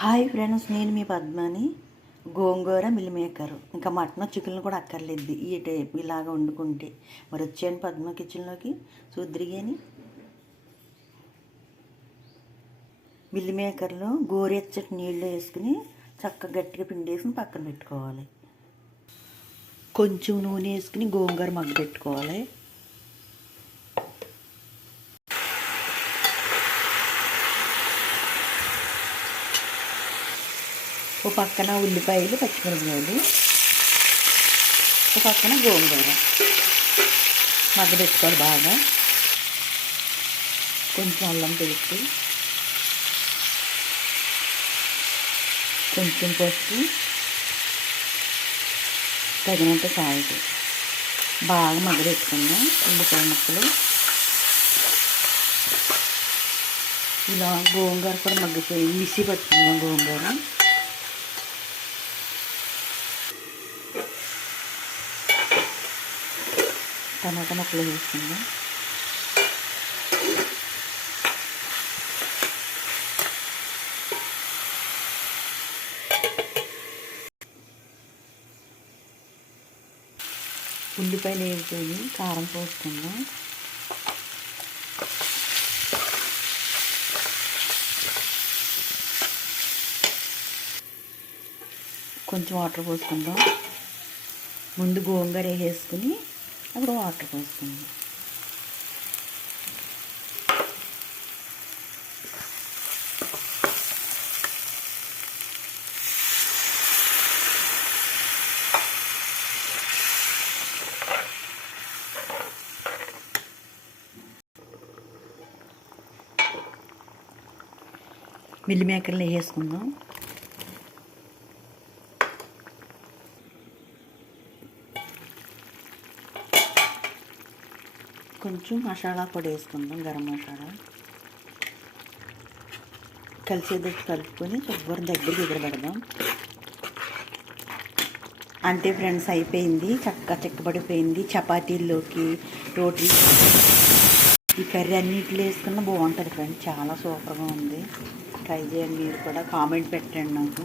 Hi friends నేను మీ పద్మని గోంగూర మిల్ మేకర్. ఇంకా మటన్ చికెన్ కూడా అక్కర్లేదు ఈ టైప్ ఇలాగ వండుకుంటే. మరి వచ్చాను పద్మ కిచెన్లోకి. చూద్దరిగాని మిల్ మేకర్లో గోరెచ్చటి నీళ్ళు వేసుకుని చక్కగా గట్టిగా పిండి వేసుకుని పక్కన పెట్టుకోవాలి. కొంచెం నూనె వేసుకుని గోంగూర మగ్గ పెట్టుకోవాలి ఓ పక్కన ఉల్లిపాయలు పచ్చిమిరపకాయలు ఒక పక్కన గోంగూర. మగ్గ పెట్టుకోవాలి బాగా. కొంచెం అల్లం పేస్ట్ కొంచెం పసుపు తగినంత సాల్ట్. బాగా మగ్గ పెట్టుకుందాం ఉల్లిపాయ ముక్కలు. ఇలా గోంగూర కూడా మగ్గిపోయి మిసి పట్టుకుందాం గోంగూర టమాటా ముక్కలు వేసుకుందాం. ఉల్లిపాయలు వేసుకొని కారం పోసుకుందాం. కొంచెం వాటర్ పోసుకుందాం. ముందు గోంగూర వేసుకుని అప్పుడు వాటర్ పోసుకుందాం. మిల్లి మేకర్లు వేసుకుందాం. కొంచెం మసాలా పొడి వేసుకుందాం గరం మసాలా. కలిసేదట్టు కలుపుకొని కొబ్బరి దగ్గర దగ్గర ఎదురబెడదాం అంతే ఫ్రెండ్స్ అయిపోయింది చక్క చెక్కబడిపోయింది చపాతీల్లోకి రోటీ. ఈ కర్రీ అన్నిటిలో వేసుకున్న బాగుంటుంది ఫ్రెండ్స్ చాలా సూపర్గా ఉంది. ట్రై చేయండి మీరు కూడా కామెంట్ పెట్టండి నాకు.